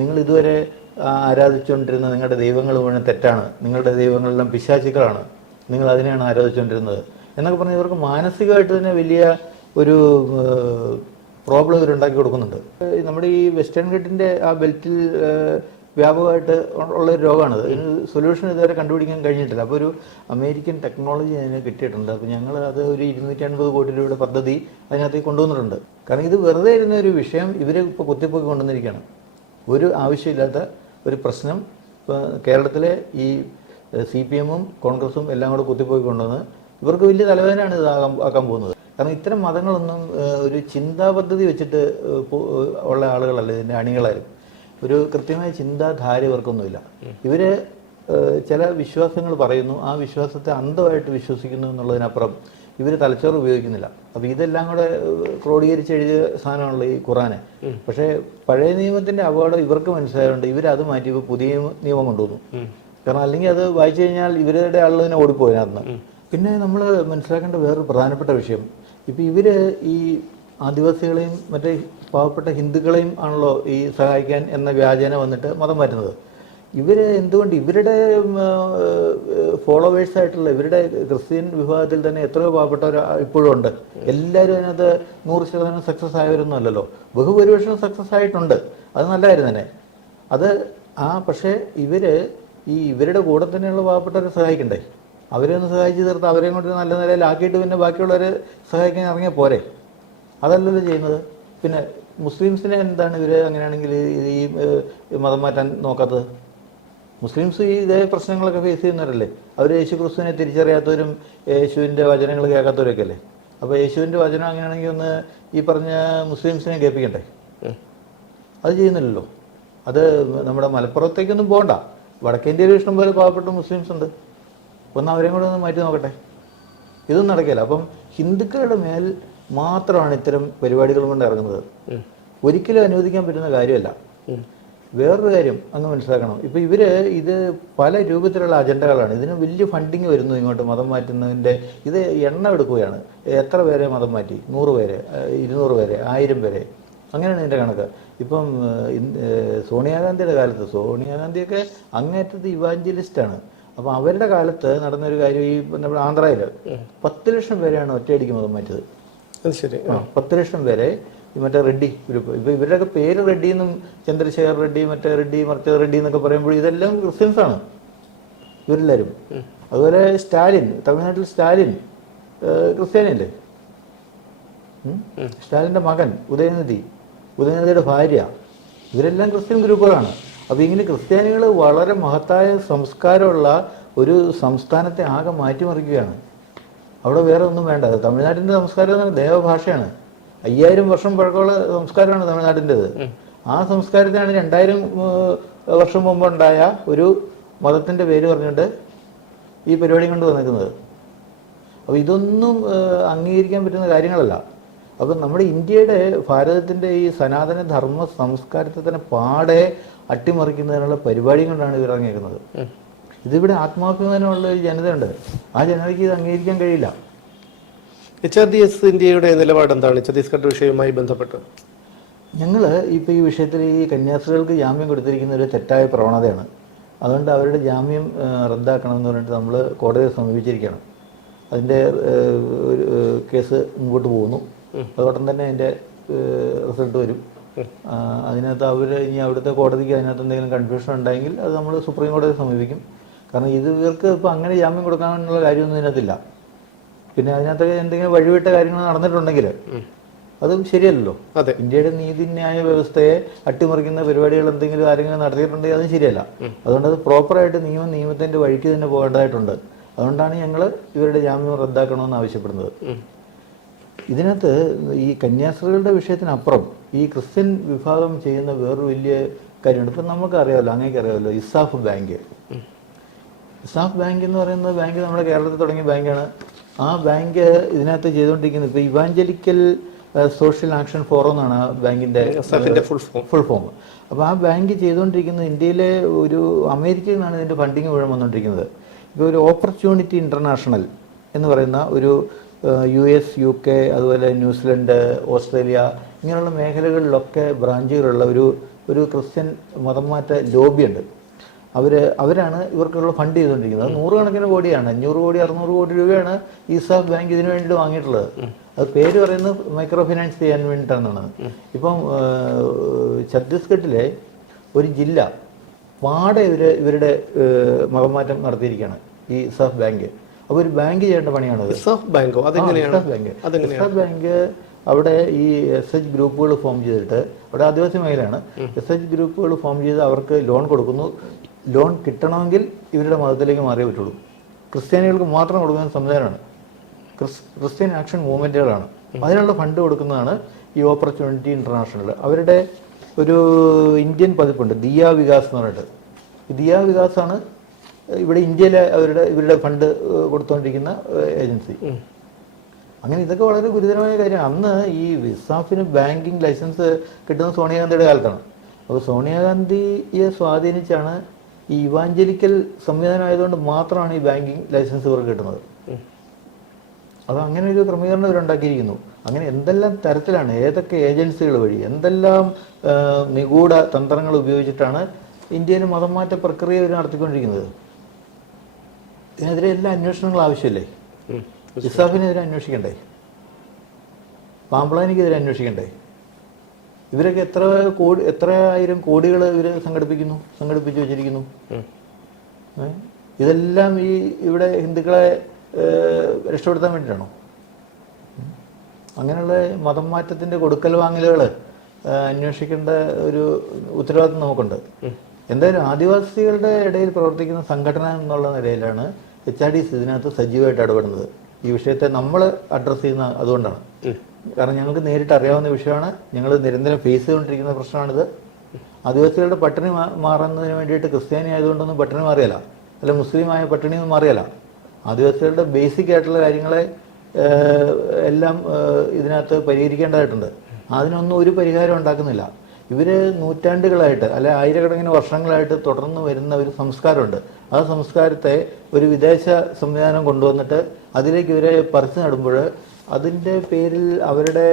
നിങ്ങൾ ഇതുവരെ ആരാധിച്ചുകൊണ്ടിരുന്ന നിങ്ങളുടെ ദൈവങ്ങൾ മുഴുവൻ തെറ്റാണ്. നിങ്ങളുടെ ദൈവങ്ങളെല്ലാം പിശാചികളാണ്. നിങ്ങൾ അതിനെയാണ് ആരാധിച്ചുകൊണ്ടിരുന്നത്. എന്നൊക്കെ പറഞ്ഞ് ഇവർക്ക് മാനസികമായിട്ട് തന്നെ വലിയ ഒരു പ്രോബ്ലം ഇവരുണ്ടാക്കി കൊടുക്കുന്നുണ്ട്. നമ്മുടെ ഈ വെസ്റ്റേൺ ഗട്ടിന്റെ ആ ബെൽറ്റിൽ വ്യാപകമായിട്ട് ഉള്ള ഒരു രോഗമാണത്. ഇതിന് സൊല്യൂഷൻ ഇതുവരെ കണ്ടുപിടിക്കാൻ കഴിഞ്ഞിട്ടില്ല. അപ്പോൾ ഒരു അമേരിക്കൻ ടെക്നോളജി അതിന് കിട്ടിയിട്ടുണ്ട്. അപ്പോൾ ഞങ്ങൾ അത് ഒരു ഇരുന്നൂറ്റി അൻപത് കോടി രൂപയുടെ പദ്ധതി അതിനകത്തേക്ക് കൊണ്ടുവന്നിട്ടുണ്ട്. കാരണം ഇത് വെറുതെ ഇരുന്ന ഒരു വിഷയം ഇവരെ ഇപ്പോൾ കുത്തിപ്പൊക്കി കൊണ്ടുവന്നിരിക്കുകയാണ്. ഒരു ആവശ്യമില്ലാത്ത ഒരു പ്രശ്നം കേരളത്തിലെ ഈ സി പി എമ്മും കോൺഗ്രസും എല്ലാം കൂടെ കുത്തിപ്പോയി കൊണ്ടുവന്ന് ഇവർക്ക് വലിയ തലവേദനയാണ് ഇത് ആകാൻ ആക്കാൻ പോകുന്നത്. കാരണം ഇത്തരം മതങ്ങളൊന്നും ഒരു ചിന്താ പദ്ധതി വെച്ചിട്ട് ഉള്ള ആളുകളല്ല ഇതിന്റെ അണികളാരും ഒരു കൃത്യമായ ചിന്താധാര ഇവർക്കൊന്നുമില്ല. ഇവർ ചില വിശ്വാസങ്ങൾ പറയുന്നു. ആ വിശ്വാസത്തെ അന്ധമായിട്ട് വിശ്വസിക്കുന്നു എന്നുള്ളതിനപ്പുറം ഇവർ തലച്ചോറ് ഉപയോഗിക്കുന്നില്ല. അപ്പോൾ ഇതെല്ലാം കൂടെ ക്രോഡീകരിച്ച് എഴുതിയ സാധനമാണല്ലോ ഈ ഖുറാന്. പക്ഷേ പഴയ നിയമത്തിന്റെ അപകടം ഇവർക്ക് മനസ്സിലായതുകൊണ്ട് ഇവരത് മാറ്റി ഇപ്പോൾ പുതിയ നിയമം കൊണ്ടുവന്നു. കാരണം അല്ലെങ്കിൽ അത് വായിച്ചു കഴിഞ്ഞാൽ ഇവരുടെ ആളുകൾ തന്നെ ഓടിപ്പോയിനകത്ത് പിന്നെ നമ്മൾ മനസ്സിലാക്കേണ്ട വേറൊരു പ്രധാനപ്പെട്ട വിഷയം. ഇപ്പം ഇവർ ഈ ആദിവാസികളെയും മറ്റേ പാവപ്പെട്ട ഹിന്ദുക്കളെയും ആണല്ലോ ഈ സഹായിക്കാൻ എന്ന വ്യാജേന വന്നിട്ട് മതം മാറ്റുന്നത്. ഇവർ എന്തുകൊണ്ട് ഇവരുടെ ഫോളോവേഴ്സ് ആയിട്ടുള്ള ഇവരുടെ ക്രിസ്ത്യൻ വിഭാഗത്തിൽ തന്നെ എത്രയോ പാവപ്പെട്ടവർ ഇപ്പോഴും ഉണ്ട്. എല്ലാവരും അതിനകത്ത് നൂറ് ശതമാനം സക്സസ് ആയവരൊന്നും അല്ലല്ലോ. ബഹുഭൂരിപക്ഷം സക്സസ് ആയിട്ടുണ്ട്. അത് നല്ല കാര്യം തന്നെ. അത് ആ പക്ഷേ ഇവർ ഈ ഇവരുടെ കൂടെ തന്നെയുള്ള പാവപ്പെട്ടവരെ സഹായിക്കണ്ടേ? അവരെ ഒന്ന് സഹായിച്ച് തീർത്ത് അവരെയും കൊണ്ട് നല്ല നിലയിലാക്കിയിട്ട് പിന്നെ ബാക്കിയുള്ളവരെ സഹായിക്കാൻ ഇറങ്ങിയാൽ പോരെ? അതല്ലല്ലോ ചെയ്യുന്നത്. പിന്നെ മുസ്ലിംസിനെ എന്താണ് ഇവർ അങ്ങനെയാണെങ്കിൽ ഈ മതം മാറ്റാൻ നോക്കാത്തത്? മുസ്ലിംസ് ഈ ഇതേ പ്രശ്നങ്ങളൊക്കെ ഫേസ് ചെയ്യുന്നവരല്ലേ? അവർ യേശു ക്രിസ്തുവിനെ തിരിച്ചറിയാത്തവരും യേശുവിന്റെ വചനങ്ങൾ കേൾക്കാത്തവരൊക്കെ അല്ലേ അപ്പോൾ യേശുവിന്റെ വചനം അങ്ങനെയാണെങ്കിൽ ഒന്ന് ഈ പറഞ്ഞ മുസ്ലിംസിനെ കേൾപ്പിക്കണ്ടേ? അത് ചെയ്യുന്നില്ലല്ലോ. അത് നമ്മുടെ മലപ്പുറത്തേക്കൊന്നും പോകണ്ട. വടക്കേന്ത്യയിൽ ഇഷ്ടംപോലെ പാവപ്പെട്ട മുസ്ലിംസ് ഉണ്ട്. ഒന്ന് അവരെയും കൂടെ ഒന്ന് മാറ്റി നോക്കട്ടെ. ഇതൊന്നും നടക്കില്ല. അപ്പം ഹിന്ദുക്കളുടെ മേൽ മാത്രമാണ് ഇത്തരം പരിപാടികൾ കൊണ്ട് ഇറങ്ങുന്നത്. ഒരിക്കലും അനുവദിക്കാൻ പറ്റുന്ന കാര്യമല്ല. വേറൊരു കാര്യം അങ്ങ് മനസ്സിലാക്കണം. ഇപ്പൊ ഇവർ ഇത് പല രൂപത്തിലുള്ള അജണ്ടകളാണ്. ഇതിന് വലിയ ഫണ്ടിങ് വരുന്നു ഇങ്ങോട്ട് മതം മാറ്റുന്നതിന്റെ. ഇത് എണ്ണം എടുക്കുകയാണ്. എത്ര പേരെ മതം മാറ്റി? നൂറ് പേരെ ഇരുന്നൂറ് പേരെ ആയിരം പേരെ. അങ്ങനെയാണ് ഇതിന്റെ കണക്ക്. ഇപ്പം സോണിയാഗാന്ധിയുടെ കാലത്ത് സോണിയാഗാന്ധിയൊക്കെ അങ്ങേറ്റത്ത് ഇവാഞ്ചലിസ്റ്റാണ് ആണ്. അപ്പം അവരുടെ കാലത്ത് നടന്നൊരു കാര്യം ഈ നമ്മുടെ ആന്ധ്രയിൽ പത്ത് ലക്ഷം പേരെയാണ് ഒറ്റയടിക്ക് മതം മാറ്റിയത്. അത് ശരി. പത്ത് ലക്ഷം പേരെ മറ്റേ റെഡ്ഡി ഗ്രൂപ്പ് ഇപ്പൊ ഇവരുടെയൊക്കെ പേര് റെഡ്ഡി എന്നും ചന്ദ്രശേഖർ റെഡ്ഡി മറ്റേ റെഡ്ഡി മറ്റേ റെഡ്ഡി എന്നൊക്കെ പറയുമ്പോൾ ഇതെല്ലാം ക്രിസ്ത്യൻസ് ആണ് ഇവരെല്ലാവരും അതുപോലെ സ്റ്റാലിൻ തമിഴ്നാട്ടിൽ സ്റ്റാലിൻ ക്രിസ്ത്യാനിയല്ലേ? സ്റ്റാലിന്റെ മകൻ ഉദയനിധി ഉദയനിധിയുടെ ഭാര്യ ഇവരെല്ലാം ക്രിസ്ത്യൻ ഗ്രൂപ്പുകളാണ്. അപ്പോൾ ഇങ്ങനെ ക്രിസ്ത്യാനികൾ വളരെ മഹത്തായ സംസ്കാരമുള്ള ഒരു സംസ്ഥാനത്തെ ആകെ മാറ്റിമറിക്കുകയാണ്. അവിടെ വേറെ ഒന്നും വേണ്ട. തമിഴ്നാട്ടിന്റെ സംസ്കാരം ദേവഭാഷയാണ്. അയ്യായിരം വർഷം പഴക്കമുള്ള സംസ്കാരമാണ് തമിഴ്നാടിന്റെത്. ആ സംസ്കാരത്തിനാണ് രണ്ടായിരം വർഷം മുമ്പ് ഉണ്ടായ ഒരു മതത്തിന്റെ പേര് പറഞ്ഞുകൊണ്ട് ഈ പരിപാടി കൊണ്ട് വന്നിരിക്കുന്നത്. അപ്പോൾ ഇതൊന്നും അംഗീകരിക്കാൻ പറ്റുന്ന കാര്യങ്ങളല്ല. അപ്പം നമ്മുടെ ഇന്ത്യയുടെ ഭാരതത്തിന്റെ ഈ സനാതന ധർമ്മ സംസ്കാരത്തെ തന്നെ പാടെ അട്ടിമറിക്കുന്നതിനുള്ള പരിപാടി കൊണ്ടാണ് ഇവർ ഇറങ്ങിയിരിക്കുന്നത് ഇതിവിടെ ആത്മാഭിമാനമുള്ള ഒരു ജനതയുണ്ട്. ആ ജനതയ്ക്ക് ഇത് അംഗീകരിക്കാൻ കഴിയില്ല. എച്ച് ആർ ഡി എസ് ഇന്ത്യയുടെ നിലപാട് എന്താണ്? ഛത്തീസ്ഗഡ് വിഷയവുമായി ബന്ധപ്പെട്ട്. ഞങ്ങൾ ഇപ്പോൾ ഈ വിഷയത്തിൽ ഈ കന്യാസ്ത്രീകൾക്ക് ജാമ്യം കൊടുത്തിരിക്കുന്ന ഒരു തെറ്റായ പ്രവണതയാണ്. അതുകൊണ്ട് അവരുടെ ജാമ്യം റദ്ദാക്കണമെന്ന് പറഞ്ഞിട്ട് നമ്മൾ കോടതിയെ സമീപിച്ചിരിക്കുകയാണ്. അതിന്റെ ഒരു കേസ് മുമ്പോട്ട് പോകുന്നു. അതോടൊപ്പം തന്നെ അതിന്റെ റിസൾട്ട് വരും. അതിനകത്ത് അവർ ഇനി അവിടുത്തെ കോടതിക്ക് അതിനകത്ത് എന്തെങ്കിലും കൺഫ്യൂഷൻ ഉണ്ടെങ്കിൽ അത് നമ്മൾ സുപ്രീം കോടതിയെ സമീപിക്കും. കാരണം ഇത് ഇവർക്ക് ഇപ്പോൾ അങ്ങനെ ജാമ്യം കൊടുക്കാനുള്ള കാര്യമൊന്നും ഇതിനകത്തില്ല. പിന്നെ അതിനകത്ത് എന്തെങ്കിലും വഴിവിട്ട കാര്യങ്ങൾ നടന്നിട്ടുണ്ടെങ്കിൽ അത് ശരിയല്ലല്ലോ. അതെ. ഇന്ത്യയുടെ നീതിന്യായ വ്യവസ്ഥയെ അട്ടിമറിക്കുന്ന പരിപാടികൾ എന്തെങ്കിലും ആരെങ്കിലും നടത്തിയിട്ടുണ്ടെങ്കിൽ അത് ശരിയല്ല. അതുകൊണ്ട് അത് പ്രോപ്പറായിട്ട് നിയമം നിയമത്തിന്റെ വഴിക്ക് തന്നെ പോകേണ്ടതായിട്ടുണ്ട്. അതുകൊണ്ടാണ് ഞങ്ങൾ ഇവരുടെ ജാമ്യം റദ്ദാക്കണമെന്ന് ആവശ്യപ്പെടുന്നത്. ഇതിനകത്ത് ഈ കന്യാസ്ത്രീകളുടെ വിഷയത്തിനപ്പുറം ഈ ക്രിസ്ത്യൻ വിഭാഗം ചെയ്യുന്ന വേറൊരു വലിയ കാര്യമുണ്ട്. ഇപ്പം നമുക്കറിയാമല്ലോ അങ്ങേക്ക് അറിയാമല്ലോ ഇസാഫ് ബാങ്ക്. ഇസാഫ് ബാങ്ക് എന്ന് പറയുന്ന ബാങ്ക് നമ്മുടെ കേരളത്തിൽ തുടങ്ങിയ ബാങ്കാണ്. ആ ബാങ്ക് ഇതിനകത്ത് ചെയ്തുകൊണ്ടിരിക്കുന്നത് ഇപ്പോൾ ഇവാഞ്ചലിക്കൽ സോഷ്യൽ ആക്ഷൻ ഫോറം എന്നാണ് ആ ബാങ്കിന്റെ എസ്എഫിന്റെ ഫുൾ ഫോം ഫുൾ ഫോം അപ്പോൾ ആ ബാങ്ക് ചെയ്തുകൊണ്ടിരിക്കുന്നത് ഇന്ത്യയിലെ ഒരു അമേരിക്കയിൽ നിന്നാണ് ഇതിന്റെ ഫണ്ടിങ് മുഴുവൻ വന്നുകൊണ്ടിരിക്കുന്നത്. ഇപ്പോൾ ഒരു ഓപ്പർച്യൂണിറ്റി ഇന്റർനാഷണൽ എന്ന് പറയുന്ന ഒരു യു എസ് യു കെ അതുപോലെ ന്യൂസിലൻഡ് ഓസ്ട്രേലിയ ഇങ്ങനെയുള്ള മേഖലകളിലൊക്കെ ബ്രാഞ്ചുകളുള്ള ഒരു ഒരു ക്രിസ്ത്യൻ മതം മാറ്റ ലോബിയുണ്ട് അവർ അവരാണ് ഇവർക്കുള്ള ഫണ്ട് ചെയ്തുകൊണ്ടിരിക്കുന്നത്. അത് നൂറുകണക്കിന് കോടിയാണ്. അഞ്ഞൂറ് കോടി അറുന്നൂറ് കോടി രൂപയാണ് ഈസാഫ് ബാങ്ക് ഇതിനു വേണ്ടി വാങ്ങിയിട്ടുള്ളത്. അത് പേര് പറയുന്നത് മൈക്രോ ഫിനാൻസ് ചെയ്യാൻ വേണ്ടിയിട്ടാണ് ഇപ്പം ഛത്തീസ്ഗഡിലെ ഒരു ജില്ല പാടെ ഇവർ ഇവരുടെ മകമാറ്റം മതമാറ്റം നടത്തിയിരിക്കുകയാണ് ഈ ഇസാഫ് ബാങ്ക് അപ്പോൾ ഒരു ബാങ്ക് ചെയ്യേണ്ട പണിയാണ് ഇസാഫ് ബാങ്കോ റിസർവ് ബാങ്ക് അവിടെ ഈ എസ് എച്ച് ഗ്രൂപ്പുകൾ ഫോം ചെയ്തിട്ട് അവിടെ ആദിവാസി മേഖലയാണ്. എസ് എച്ച് ഗ്രൂപ്പുകൾ ഫോം ചെയ്ത് അവർക്ക് ലോൺ കൊടുക്കുന്നു. ലോൺ കിട്ടണമെങ്കിൽ ഇവരുടെ മതത്തിലേക്ക് മാറിയേ പറ്റുള്ളൂ. ക്രിസ്ത്യാനികൾക്ക് മാത്രം കൊടുക്കുന്ന സംവിധാനമാണ്. ക്രിസ് ക്രിസ്ത്യൻ ആക്ഷൻ മൂവ്മെന്റുകളാണ് അതിനുള്ള ഫണ്ട് കൊടുക്കുന്നതാണ് ഈ ഓപ്പർച്യൂണിറ്റി ഇന്റർനാഷണൽ അവരുടെ ഒരു ഇന്ത്യൻ പതിപ്പുണ്ട് ദിയ വികാസ് എന്ന് പറഞ്ഞിട്ട്. ദിയ വികാസാണ് ഇവിടെ ഇന്ത്യയിലെ അവരുടെ ഇവരുടെ ഫണ്ട് കൊടുത്തുകൊണ്ടിരിക്കുന്ന ഏജൻസി. അങ്ങനെ ഇതൊക്കെ വളരെ ഗുരുതരമായ കാര്യമാണ്. അന്ന് ഈ വിസാഫിന് ബാങ്കിങ് ലൈസൻസ് കിട്ടുന്ന സോണിയാഗാന്ധിയുടെ കാലത്താണ്. അപ്പോൾ സോണിയാഗാന്ധിയെ സ്വാധീനിച്ചാണ് ഈ ഇവാഞ്ചലിക്കൽ സംവിധാനം ആയതുകൊണ്ട് മാത്രമാണ് ഈ ബാങ്കിങ് ലൈസൻസ് ഇവർക്ക് കിട്ടുന്നത്. അത് അങ്ങനെ ഒരു ക്രമീകരണം ഇവരുണ്ടാക്കിയിരിക്കുന്നു അങ്ങനെ എന്തെല്ലാം തരത്തിലാണ് ഏതൊക്കെ ഏജൻസികൾ വഴി എന്തെല്ലാം നിഗൂഢ തന്ത്രങ്ങൾ ഉപയോഗിച്ചിട്ടാണ് ഇന്ത്യയിൽ മതമാറ്റ പ്രക്രിയ ഇവർ നടത്തിക്കൊണ്ടിരിക്കുന്നത്? ഇതിനെതിരെ എല്ലാ അന്വേഷണങ്ങളും ആവശ്യമില്ലേ. ഇസാഫിനെതിരെ അന്വേഷിക്കണ്ടേ? പാമ്പളാനിക്കെതിരെ അന്വേഷിക്കണ്ടേ? ഇവരൊക്കെ എത്ര കോടി എത്ര ആയിരം കോടികൾ ഇവർ സംഘടിപ്പിക്കുന്നു സംഘടിപ്പിച്ചു വെച്ചിരിക്കുന്നു? ഇതെല്ലാം ഈ ഇവിടെ ഹിന്ദുക്കളെ രക്ഷപ്പെടുത്താൻ വേണ്ടിയിട്ടാണോ. അങ്ങനെയുള്ള മതം മാറ്റത്തിന്റെ കൊടുക്കൽ വാങ്ങലുകൾ അന്വേഷിക്കേണ്ട ഒരു ഉത്തരവാദിത്വം നമുക്കുണ്ട്. എന്തായാലും ആദിവാസികളുടെ ഇടയിൽ പ്രവർത്തിക്കുന്ന സംഘടന എന്നുള്ള നിലയിലാണ് എച്ച് ആർ ഡി സി ഇതിനകത്ത് സജീവമായിട്ട് ഇടപെടുന്നത്. ഈ വിഷയത്തെ നമ്മൾ അഡ്രസ്സ് ചെയ്യുന്ന അതുകൊണ്ടാണ്. കാരണം ഞങ്ങൾക്ക് നേരിട്ട് അറിയാവുന്ന വിഷയമാണ്. ഞങ്ങൾ നിരന്തരം ഫേസ് ചെയ്തുകൊണ്ടിരിക്കുന്ന പ്രശ്നമാണിത്. ആദിവാസികളുടെ പട്ടിണി മാറുന്നതിന് വേണ്ടിയിട്ട് ക്രിസ്ത്യാനി ആയതുകൊണ്ടൊന്നും പട്ടിണി മാറിയല്ല. അല്ല മുസ്ലിമായ ആയ പട്ടിണി ഒന്നും മാറിയല്ല. ആദിവാസികളുടെ ബേസിക് ആയിട്ടുള്ള കാര്യങ്ങളെ എല്ലാം ഇതിനകത്ത് പരിഹരിക്കേണ്ടതായിട്ടുണ്ട്. അതിനൊന്നും ഒരു പരിഹാരം ഉണ്ടാക്കുന്നില്ല. ഇവർ നൂറ്റാണ്ടുകളായിട്ട് അല്ലെ ആയിരക്കണക്കിന് വർഷങ്ങളായിട്ട് തുടർന്ന് വരുന്ന ഒരു സംസ്കാരമുണ്ട്. ആ സംസ്കാരത്തെ ഒരു വിദേശ സംവിധാനം കൊണ്ടുവന്നിട്ട് അതിലേക്ക് ഇവരെ പറിച്ചു നടുമ്പോൾ അതിന്റെ പേരിൽ അവരുടെ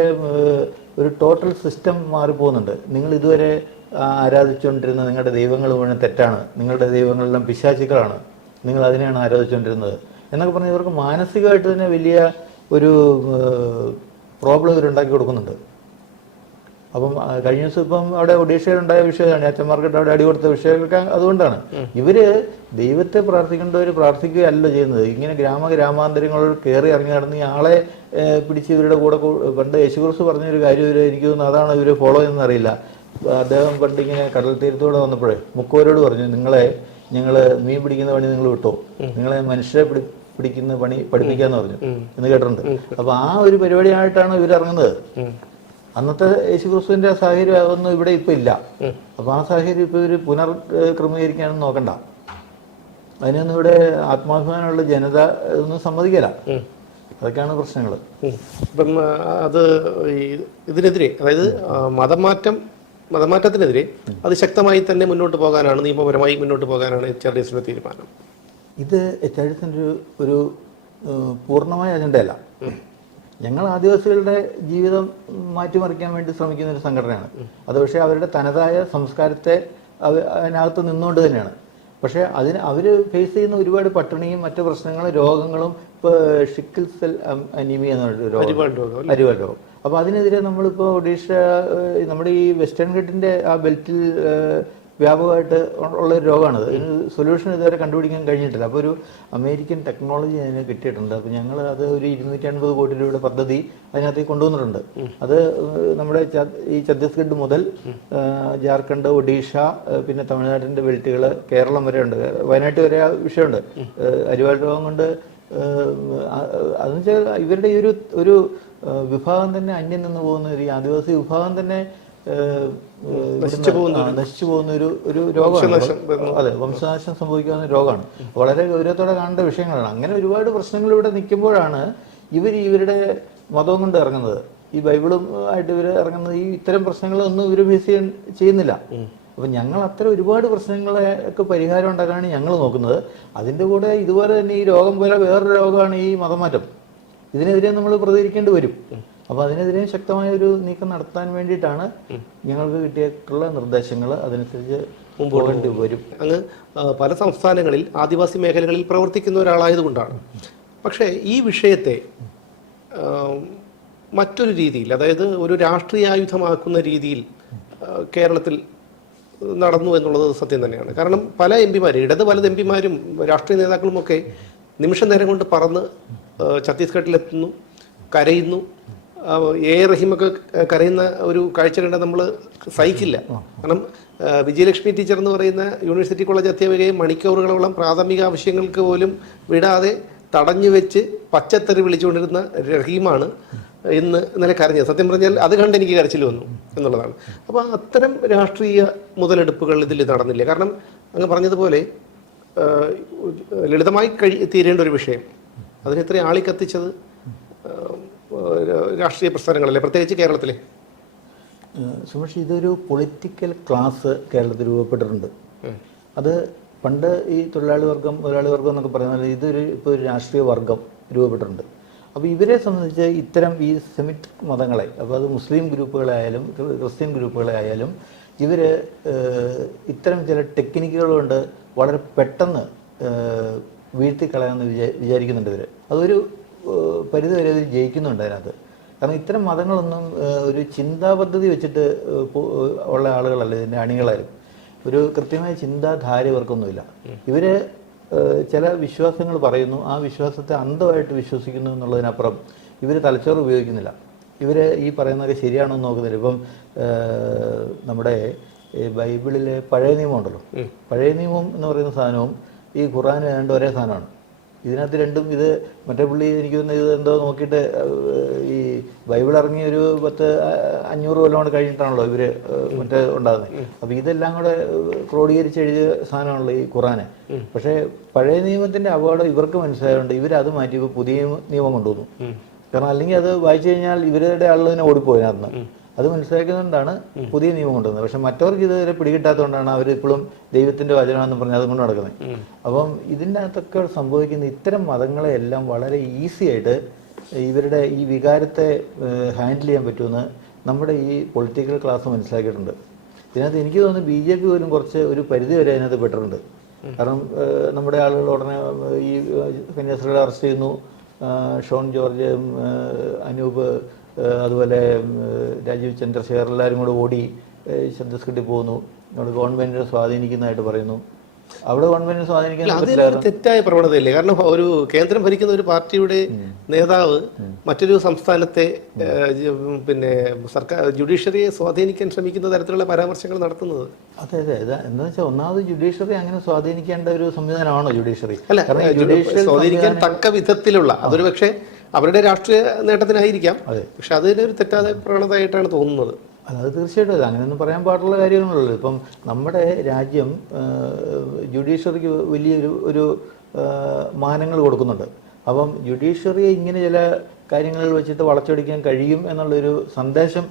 ഒരു ടോട്ടൽ സിസ്റ്റം മാറിപ്പോകുന്നുണ്ട്. നിങ്ങൾ ഇതുവരെ ആരാധിച്ചുകൊണ്ടിരുന്ന നിങ്ങളുടെ ദൈവങ്ങൾ മുഴുവൻ തെറ്റാണ്. നിങ്ങളുടെ ദൈവങ്ങളെല്ലാം പിശാചികളാണ്. നിങ്ങൾ അതിനെയാണ് ആരാധിച്ചുകൊണ്ടിരുന്നത്. എന്നൊക്കെ പറഞ്ഞ് ഇവർക്ക് മാനസികമായിട്ട് തന്നെ വലിയ ഒരു പ്രോബ്ലം ഇവരുണ്ടാക്കി കൊടുക്കുന്നുണ്ട്. അപ്പം കഴിഞ്ഞ ദിവസം ഇപ്പം അവിടെ ഒഡീഷയിലുണ്ടായ വിഷയമാണ് അച്ഛന്മാർക്കിട്ട് അവിടെ അടി കൊടുത്ത വിഷയമൊക്കെ അതുകൊണ്ടാണ്. ഇവർ ദൈവത്തെ പ്രാർത്ഥിക്കേണ്ടവർ പ്രാർത്ഥിക്കുകയല്ല ചെയ്യുന്നത്. ഇങ്ങനെ ഗ്രാമ ഗ്രാമാന്തരങ്ങളോട് കയറി ഇറങ്ങി നടന്ന് ആളെ പിടിച്ച് ഇവരുടെ കൂടെ പണ്ട് യേശുക്രിസ്തു പറഞ്ഞൊരു കാര്യം ഇവർ എനിക്ക് തോന്നുന്നു അതാണ് ഇവർ ഫോളോ ചെയ്യുന്നത് അറിയില്ല. അദ്ദേഹം പണ്ട് ഇങ്ങനെ കടൽ തീരത്തൂടെ വന്നപ്പോഴേ മുക്കോരോട് പറഞ്ഞു നിങ്ങളെ ഞങ്ങൾ മീൻ പിടിക്കുന്ന പണി നിങ്ങൾ വിട്ടോ? നിങ്ങളെ മനുഷ്യരെ പിടി പിടിക്കുന്ന പണി പഠിപ്പിക്കാന്ന് പറഞ്ഞു. എന്ന് കേട്ടിട്ടുണ്ട്. അപ്പൊ ആ ഒരു പരിപാടിയായിട്ടാണ് ഇവർ ഇറങ്ങുന്നത്. അന്നത്തെ യേശുക്രിസ്തുവിന്റെ സാഹചര്യം അതൊന്നും ഇവിടെ ഇപ്പൊ ഇല്ല. അപ്പൊ ആ സാഹചര്യം ഇപ്പൊ ഇവർ പുനർ ക്രമീകരിക്കാനൊന്നും നോക്കണ്ട. അതിനൊന്നും ഇവിടെ ആത്മാഭിമാനമുള്ള ജനത ഒന്നും സമ്മതിക്കല ഉം. അതൊക്കെയാണ് പ്രശ്നങ്ങൾ. ഇപ്പം അത് ഇതിനെതിരെ അതായത് മതമാറ്റം മതമാറ്റത്തിനെതിരെ അത് ശക്തമായി തന്നെ മുന്നോട്ട് പോകാനാണ് നിയമപരമായി മുന്നോട്ട് പോകാനാണ് എച്ച് ആർ ഡി എസിന്റെ തീരുമാനം. ഇത് എച്ച് ആർ ഡി എസിന്റെ ഒരു ഒരു പൂർണമായ അജണ്ടയല്ല. ഞങ്ങൾ ആദിവാസികളുടെ ജീവിതം മാറ്റിമറിക്കാൻ വേണ്ടി ശ്രമിക്കുന്ന ഒരു സംഘടനയാണ്. അത് പക്ഷേ അവരുടെ തനതായ സംസ്കാരത്തെ അതിനകത്ത് നിന്നുകൊണ്ട് തന്നെയാണ്. പക്ഷേ അതിന് അവർ ഫേസ് ചെയ്യുന്ന ഒരുപാട് പട്ടിണിയും മറ്റു പ്രശ്നങ്ങളും രോഗങ്ങളും ഇപ്പോൾ ഷിക്കിൾ സെൽ അനീമിയ എന്ന ഒരു രോഗം. അരിവാൾ രോഗം അപ്പോൾ അതിനെതിരെ നമ്മളിപ്പോൾ ഒഡീഷ നമ്മുടെ ഈ വെസ്റ്റേൺ ഘട്ടിന്റെ ആ ബെൽറ്റിൽ വ്യാപകമായിട്ട് ഉള്ള ഒരു രോഗമാണത്. ഇതിന് സൊല്യൂഷൻ ഇതുവരെ കണ്ടുപിടിക്കാൻ കഴിഞ്ഞിട്ടില്ല. അപ്പോൾ ഒരു അമേരിക്കൻ ടെക്നോളജി അതിന് കിട്ടിയിട്ടുണ്ട്. അപ്പോൾ ഞങ്ങൾ അത് ഒരു ഇരുന്നൂറ്റി അൻപത് കോടി രൂപയുടെ പദ്ധതി അതിനകത്തേക്ക് കൊണ്ടുവന്നിട്ടുണ്ട്. അത് നമ്മുടെ ഈ ഛത്തീസ്ഗഡ് മുതൽ ജാർഖണ്ഡ് ഒഡീഷ പിന്നെ തമിഴ്നാടിന്റെ ബെൽറ്റുകൾ കേരളം വരെ ഉണ്ട് വയനാട്ടിൽ വരെ ആ വിഷയമുണ്ട്. അരിവാൾ രോഗം കൊണ്ട് അതെന്ന് വെച്ചാൽ ഇവരുടെ ഈ ഒരു ഒരു വിഭാഗം തന്നെ അന്യം നിന്ന് പോകുന്ന ഒരു ആദിവാസി വിഭാഗം തന്നെ നശിച്ചു പോകുന്ന ഒരു ഒരു രോഗമാണ്. അതെ വംശനാശം സംഭവിക്കാവുന്ന രോഗമാണ്. വളരെ ഗൗരവത്തോടെ കാണേണ്ട വിഷയങ്ങളാണ്. അങ്ങനെ ഒരുപാട് പ്രശ്നങ്ങൾ ഇവിടെ നിൽക്കുമ്പോഴാണ് ഇവർ ഇവരുടെ മതവും കൊണ്ട് ഇറങ്ങുന്നത്. ഈ ബൈബിളും ആയിട്ട് ഇവർ ഇറങ്ങുന്നത് ഈ ഇത്തരം പ്രശ്നങ്ങളൊന്നും ഇവർ ഫേസ് ചെയ്യാൻ ചെയ്യുന്നില്ല. അപ്പൊ ഞങ്ങൾ അത്ര ഒരുപാട് പ്രശ്നങ്ങളെ ഒക്കെ പരിഹാരം ഉണ്ടാക്കാനാണ് ഞങ്ങൾ നോക്കുന്നത്. അതിന്റെ കൂടെ ഇതുപോലെ തന്നെ ഈ രോഗം പോലെ വേറൊരു രോഗമാണ് ഈ മതമാറ്റം. ഇതിനെതിരെ നമ്മൾ പ്രതികരിക്കേണ്ടി വരും. അപ്പോൾ അതിനെതിരെ ശക്തമായ ഒരു നീക്കം നടത്താൻ വേണ്ടിയിട്ടാണ് ഞങ്ങൾക്ക് കിട്ടിയിട്ടുള്ള നിർദ്ദേശങ്ങൾ അതനുസരിച്ച് മുമ്പോട്ട് വരും. അങ്ങ് പല സംസ്ഥാനങ്ങളിൽ ആദിവാസി മേഖലകളിൽ പ്രവർത്തിക്കുന്ന ഒരാളായതുകൊണ്ടാണ്. പക്ഷേ ഈ വിഷയത്തെ മറ്റൊരു രീതിയിൽ അതായത് ഒരു രാഷ്ട്രീയായുധമാക്കുന്ന രീതിയിൽ കേരളത്തിൽ നടന്നു എന്നുള്ളത് സത്യം തന്നെയാണ്. കാരണം പല എം പിമാരും ഇടത് വലത് എം പിമാരും രാഷ്ട്രീയ നേതാക്കളുമൊക്കെ നിമിഷ നേരം കൊണ്ട് പറന്ന് ഛത്തീസ്ഗഡിലെത്തുന്നു കരയുന്നു. എ റഹീമൊക്കെ കരയുന്ന ഒരു കാഴ്ച കണ്ട നമ്മൾ സഹിക്കില്ല. കാരണം വിജയലക്ഷ്മി ടീച്ചർ എന്ന് പറയുന്ന യൂണിവേഴ്സിറ്റി കോളേജ് അധ്യാപികയെ മണിക്കൂറുകളോളം പ്രാഥമിക ആവശ്യങ്ങൾക്ക് പോലും വിടാതെ തടഞ്ഞു വെച്ച് പച്ചത്തെറി വിളിച്ചുകൊണ്ടിരുന്ന റഹീമാണ് ഇന്ന് ഇന്നലെ കരഞ്ഞത്. സത്യം പറഞ്ഞാൽ അത് കണ്ട് എനിക്ക് കരച്ചിൽ വന്നു എന്നുള്ളതാണ്. അപ്പോൾ അത്തരം രാഷ്ട്രീയ മുതലെടുപ്പുകൾ ഇതിൽ നടന്നില്ല. കാരണം അങ്ങ് പറഞ്ഞതുപോലെ ലളിതമായി കഴി തീരേണ്ട ഒരു വിഷയം. അതിന് ഇത്രയും ആളി കത്തിച്ചത്? രാഷ്ട്രീയ പ്രസ്ഥാനങ്ങളല്ലേ? പ്രത്യേകിച്ച് കേരളത്തിലെ. സുമേഷ് ഇതൊരു പൊളിറ്റിക്കൽ ക്ലാസ് കേരളത്തിൽ രൂപപ്പെട്ടിട്ടുണ്ട്. അത് പണ്ട് ഈ തൊഴിലാളി വർഗം മുതലാളി വർഗം എന്നൊക്കെ പറയുന്നത് ഇതൊരു ഇപ്പോൾ ഒരു രാഷ്ട്രീയ വർഗം രൂപപ്പെട്ടിട്ടുണ്ട്. അപ്പോൾ ഇവരെ സംബന്ധിച്ച് ഇത്തരം ഈ സെമിറ്റ് മതങ്ങളെ അപ്പോൾ അത് മുസ്ലിം ഗ്രൂപ്പുകളായാലും ക്രി- ക്രിസ്ത്യൻ ഗ്രൂപ്പുകളായാലും ഇവർ ഇത്തരം ചില ടെക്നിക്കുകൾ കൊണ്ട് വളരെ പെട്ടെന്ന് വീഴ്ത്തിക്കളയാമെന്ന് വിചാ വിചാരിക്കുന്നുണ്ട് ഇവർ അതൊരു പരിധിവരെ അവർ ജയിക്കുന്നുണ്ട് അതിനകത്ത്. കാരണം ഇത്തരം മതങ്ങളൊന്നും ഒരു ചിന്താപദ്ധതി വെച്ചിട്ട് ഉള്ള ആളുകളല്ല ഇതിന്റെ അണികളായാലും. ഒരു കൃത്യമായ ചിന്താധാര ഇവർക്കൊന്നുമില്ല. ഇവർ ചില വിശ്വാസങ്ങൾ പറയുന്നു. ആ വിശ്വാസത്തെ അന്ധമായിട്ട് വിശ്വസിക്കുന്നു എന്നുള്ളതിനപ്പുറം ഇവർ തലച്ചോറ് ഉപയോഗിക്കുന്നില്ല. ഇവർ ഈ പറയുന്നതൊക്കെ ശരിയാണോ എന്ന് നോക്കുന്നില്ല. ഇപ്പം നമ്മുടെ ബൈബിളിലെ പഴയ നിയമം ഉണ്ടല്ലോ പഴയ നിയമം എന്ന് പറയുന്ന സാധനവും ഈ ഖുറാൻ ഏതാണ്ട് ഒരേ സാധനമാണ്. ഇതിനകത്ത് രണ്ടും ഇത് മറ്റേ പുള്ളി എനിക്ക് തോന്നുന്നു ഇത് എന്തോ നോക്കിയിട്ട് ഈ ബൈബിൾ ഇറങ്ങി ഒരു പത്ത് അഞ്ഞൂറ് കൊല്ലം കഴിഞ്ഞിട്ടാണല്ലോ ഇവർ മറ്റേ ഉണ്ടാകുന്നത് അപ്പൊ ഇതെല്ലാം കൂടെ ക്രോഡീകരിച്ച് എഴുതിയ സാധനമാണല്ലോ ഈ ഖുറാന്. പക്ഷേ പഴയ നിയമത്തിന്റെ അപകടം ഇവർക്ക് മനസ്സിലായതുകൊണ്ട് ഇവർ അത് മാറ്റി ഇപ്പൊ പുതിയ നിയമം കൊണ്ടുവന്നു. കാരണം അല്ലെങ്കിൽ അത് വായിച്ചു കഴിഞ്ഞാൽ ഇവരുടെ ആളുകൾ തന്നെ ഓടിപ്പോയി അതിനകത്ത് അത് മനസ്സിലാക്കുന്നതുകൊണ്ടാണ് പുതിയ നിയമം കൊണ്ടുവന്നത്. പക്ഷെ മറ്റവർക്ക് ഇതുവരെ പിടികിട്ടാത്തതുകൊണ്ടാണ് അവർ ഇപ്പോഴും ദൈവത്തിന്റെ വചനമാണെന്ന് പറഞ്ഞ് അതുകൊണ്ട് നടക്കുന്നത്. അപ്പം ഇതിന്റെ അകത്തൊക്കെ സംഭവിക്കുന്ന ഇത്തരം മതങ്ങളെയെല്ലാം വളരെ ഈസി ആയിട്ട് ഇവരുടെ ഈ വികാരത്തെ ഹാൻഡിൽ ചെയ്യാൻ പറ്റുമെന്ന് നമ്മുടെ ഈ പൊളിറ്റിക്കൽ ക്ലാസ് മനസ്സിലാക്കിയിട്ടുണ്ട്. ഇതിനകത്ത് എനിക്ക് തോന്നുന്നു ബി ജെ പി പോലും കുറച്ച് ഒരു പരിധി വരെ അതിനകത്ത് പെട്ടിട്ടുണ്ട്. കാരണം നമ്മുടെ ആളുകൾ ഉടനെ ഈ കന്യാസ്ത്രീകളെ അറസ്റ്റ് ചെയ്യുന്നു. ഷോൺ ജോർജ് അനൂപ് അതുപോലെ രാജീവ് ചന്ദ്രശേഖർ എല്ലാവരും കൂടെ ഓടി ഛത്തീസ്ഗഡിൽ പോകുന്നു. നമ്മുടെ ഗവൺമെന്റിനെ സ്വാധീനിക്കുന്നതായിട്ട് പറയുന്നു. അവിടെ ഗവൺമെന്റിനെ സ്വാധീനിക്കാൻ തെറ്റായ പ്രവണതയല്ലേ. കാരണം ഒരു കേന്ദ്രം ഭരിക്കുന്ന ഒരു പാർട്ടിയുടെ നേതാവ് മറ്റൊരു സംസ്ഥാനത്തെ പിന്നെ സർക്കാർ ജുഡീഷ്യറിയെ സ്വാധീനിക്കാൻ ശ്രമിക്കുന്ന തരത്തിലുള്ള പരാമർശങ്ങൾ നടത്തുന്നത്. അതെ അതെ. എന്താ വെച്ചാൽ ഒന്നാമത് ജുഡീഷ്യറി അങ്ങനെ സ്വാധീനിക്കേണ്ട ഒരു സംവിധാനമാണോ ജുഡീഷ്യറി? അല്ല സ്വാധീനിക്കാൻ തക്ക വിധത്തിലുള്ള അതൊരു പക്ഷേ അവരുടെ രാഷ്ട്രീയ നേട്ടത്തിനായിരിക്കാം. പക്ഷെ അതിനൊരു തെറ്റാതെ പ്രവണതയായിട്ടാണ് തോന്നുന്നത്. അത് തീർച്ചയായിട്ടും അത് അങ്ങനെയൊന്നും പറയാൻ പാടുള്ള കാര്യങ്ങളല്ലോ ഇപ്പം നമ്മുടെ രാജ്യം ജുഡീഷ്യറിക്ക് വലിയൊരു ഒരു മാനങ്ങൾ കൊടുക്കുന്നുണ്ട്. അപ്പം ജുഡീഷ്യറിയെ ഇങ്ങനെ ചില കാര്യങ്ങളിൽ വെച്ചിട്ട് വളച്ചൊടിക്കാൻ കഴിയും എന്നുള്ളൊരു സന്ദേശം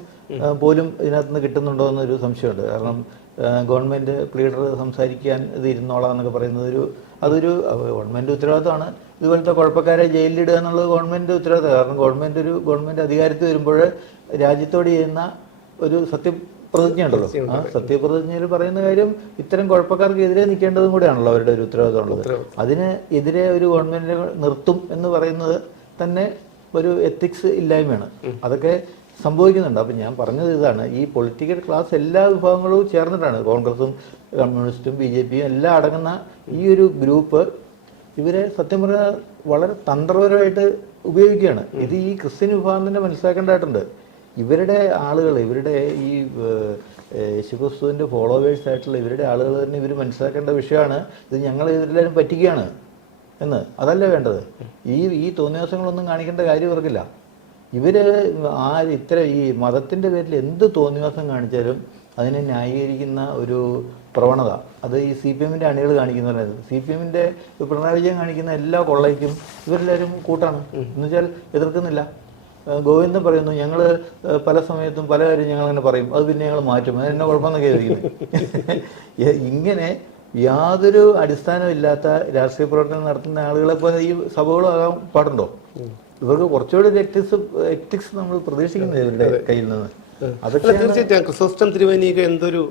പോലും ഇതിനകത്ത് നിന്ന് കിട്ടുന്നുണ്ടോ എന്നൊരു സംശയമുണ്ട്. കാരണം ആ, ഗവൺമെന്റ് പ്ലീഡർ സംസാരിക്കാൻ ഇത് ഇരുന്നോളാം എന്നൊക്കെ പറയുന്നത് ഒരു അതൊരു ഗവൺമെന്റ് ഗവൺമെന്റ് ഉത്തരവാദിത്തമാണ് ഇതുപോലത്തെ കുഴപ്പക്കാരെ ജയിലിലിടുക എന്നുള്ളത് ഗവൺമെന്റ് ഉത്തരവാദിത്തം കാരണം ഗവൺമെന്റ് ഒരു ഗവൺമെന്റ് അധികാരത്തിൽ വരുമ്പോൾ രാജ്യത്തോട് ചെയ്യുന്ന ഒരു സത്യപ്രതിജ്ഞ ഉണ്ടല്ലോ ആ സത്യപ്രതിജ്ഞയിൽ പറയുന്ന കാര്യം ഇത്തരം കുഴപ്പക്കാർക്ക് എതിരെ നിൽക്കേണ്ടതും കൂടെയാണല്ലോ അവരുടെ ഒരു ഉത്തരവാദിത്തം ഉള്ളത്. അതിന് എതിരെ ഒരു ഗവൺമെന്റ് നിർത്തും എന്ന് പറയുന്നത് തന്നെ ഒരു എത്തിക്സ് ഇല്ലായ്മയാണ്. അതൊക്കെ സംഭവിക്കുന്നുണ്ട്. അപ്പം ഞാൻ പറഞ്ഞത് ഇതാണ്. ഈ പൊളിറ്റിക്കൽ ക്ലാസ് എല്ലാ വിഭാഗങ്ങളും ചേർന്നിട്ടാണ്. കോൺഗ്രസും കമ്മ്യൂണിസ്റ്റും ബി ജെ പിയും എല്ലാം അടങ്ങുന്ന ഈ ഒരു ഗ്രൂപ്പ് ഇവരെ സത്യം പറഞ്ഞാൽ വളരെ തന്ത്രപരമായിട്ട് ഉപയോഗിക്കുകയാണ്. ഇത് ഈ ക്രിസ്ത്യൻ വിഭാഗം തന്നെ മനസ്സിലാക്കേണ്ടതായിട്ടുണ്ട്. ഇവരുടെ ആളുകൾ ഇവരുടെ ഈ യേശുക്രിസ്തുവിന്റെ ഫോളോവേഴ്സ് ആയിട്ടുള്ള ഇവരുടെ ആളുകൾ തന്നെ ഇവർ മനസ്സിലാക്കേണ്ട വിഷയമാണ്. ഇത് ഞങ്ങൾ ഇവരെല്ലാവരും പറ്റിക്കുകയാണ് എന്ന്. അതല്ല വേണ്ടത്. ഈ ഈ തോന്നിയാസങ്ങളൊന്നും കാണിക്കേണ്ട കാര്യം ഇവർക്കില്ല. ഇവർ ആ ഇത്ര ഈ മതത്തിന്റെ പേരിൽ എന്ത് തോന്നിവാസം കാണിച്ചാലും അതിനെ ന്യായീകരിക്കുന്ന ഒരു പ്രവണത. അത് ഈ സി പി എമ്മിന്റെ അണികൾ കാണിക്കുന്ന സി പി എമ്മിന്റെ പിണറായി വിജയൻ കാണിക്കുന്ന എല്ലാ കൊള്ളയ്ക്കും ഇവരെല്ലാവരും കൂട്ടാണ്. എന്നുവെച്ചാൽ എതിർക്കുന്നില്ല. ഏഹ് ഗോവിന്ദൻ പറയുന്നു ഞങ്ങൾ പല സമയത്തും പല കാര്യം ഞങ്ങൾ അങ്ങനെ പറയും. അത് പിന്നെ ഞങ്ങൾ മാറ്റും. അത് എന്നെ കുഴപ്പമെന്നൊക്കെ ചോദിക്കുന്നത്. ഇങ്ങനെ യാതൊരു അടിസ്ഥാനമില്ലാത്ത രാഷ്ട്രീയ പ്രവർത്തനം നടത്തുന്ന ആളുകളെ പോലെ ഈ സഭകളും ആകാൻ പാടുണ്ടോ? ഇവർക്ക് കുറച്ചുകൂടി ഒരു എക്ടിക്സ് എക്ടിക്സ് നമ്മൾ പ്രതീക്ഷിക്കുന്നത് ഇവരുടെ കയ്യിൽ നിന്ന്. അതൊക്കെ തീർച്ചയായിട്ടും ക്രിസോസ്റ്റം തിരുവനിയൊക്കെ എന്തൊരു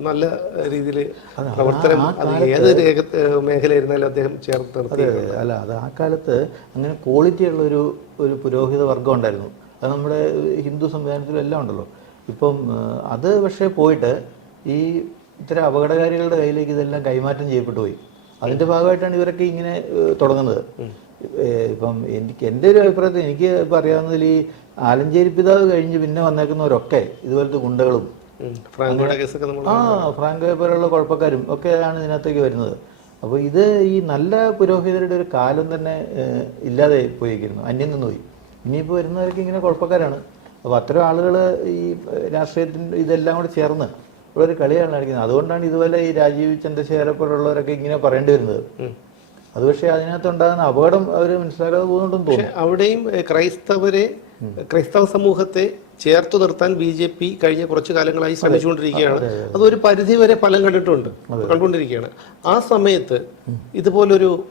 നല്ല രീതിയിൽ പ്രവർത്തനം ഏത് രേഖ- മേഖലയായിരുന്നാലും അദ്ദേഹം ചേർത്ത് അല്ല അത് ആ കാലത്ത് അങ്ങനെ ക്വാളിറ്റി ഉള്ള ഒരു ഒരു പുരോഹിത വർഗം ഉണ്ടായിരുന്നു. അത് നമ്മുടെ ഹിന്ദു സംവിധാനത്തിലും എല്ലാം ഉണ്ടല്ലോ. ഇപ്പം അത് പക്ഷേ പോയിട്ട് ഈ ഇത്തരം അപകടകാരികളുടെ കയ്യിലേക്ക് ഇതെല്ലാം കൈമാറ്റം ചെയ്യപ്പെട്ടു പോയി. അതിന്റെ ഭാഗമായിട്ടാണ് ഇവരൊക്കെ ഇങ്ങനെ തുടങ്ങുന്നത്. ഇപ്പം എനിക്ക് എന്റെ ഒരു അഭിപ്രായത്തിൽ എനിക്ക് പറയാവുന്നതിൽ ഈ ആലഞ്ചേരി പിതാവ് കഴിഞ്ഞ് പിന്നെ വന്നേക്കുന്നവരൊക്കെ ഇതുപോലത്തെ ഗുണ്ടകളും ആ ഫ്രാങ്കോ പോലുള്ള കുഴപ്പക്കാരും ആണ് ഇതിനകത്തേക്ക് വരുന്നത്. അപ്പോൾ ഇത് ഈ നല്ല പുരോഹിതരുടെ ഒരു കാലം തന്നെ ഇല്ലാതെ പോയിരിക്കുന്നു. അന്യം നിന്ന് പോയി. ഇനിയിപ്പോൾ വരുന്നവരൊക്കെ ഇങ്ങനെ കുഴപ്പക്കാരാണ്. അപ്പോൾ അത്തരം ആളുകൾ ഈ രാഷ്ട്രീയത്തിന്റെ ഇതെല്ലാം കൂടെ ചേർന്ന് ഉള്ളൊരു കളിയാണ് കളിക്കുന്നത് അതുകൊണ്ടാണ് ഇതുപോലെ ഈ രാജീവ് ചന്ദ്രശേഖര പോലുള്ളവരൊക്കെ ഇങ്ങനെ പറയേണ്ടി വരുന്നത്. അത് പക്ഷേ അതിനകത്ത് ഉണ്ടാകുന്ന അപകടം അവർ മനസ്സിലാക്കാതെ പോകുന്നുണ്ടെന്ന് തോന്നുന്നു. അവിടെയും ക്രൈസ്തവരെ ക്രൈസ്തവ സമൂഹത്തെ ചേർത്തു നിർത്താൻ ബി ജെ പി കഴിഞ്ഞ കുറച്ചു കാലങ്ങളായി ശ്രമിച്ചുകൊണ്ടിരിക്കുകയാണ്. അത് ഒരു പരിധി വരെ ഫലം കണ്ടിട്ടുണ്ട്. കണ്ടുകൊണ്ടിരിക്കുകയാണ്. ആ സമയത്ത് ഇതുപോലൊരു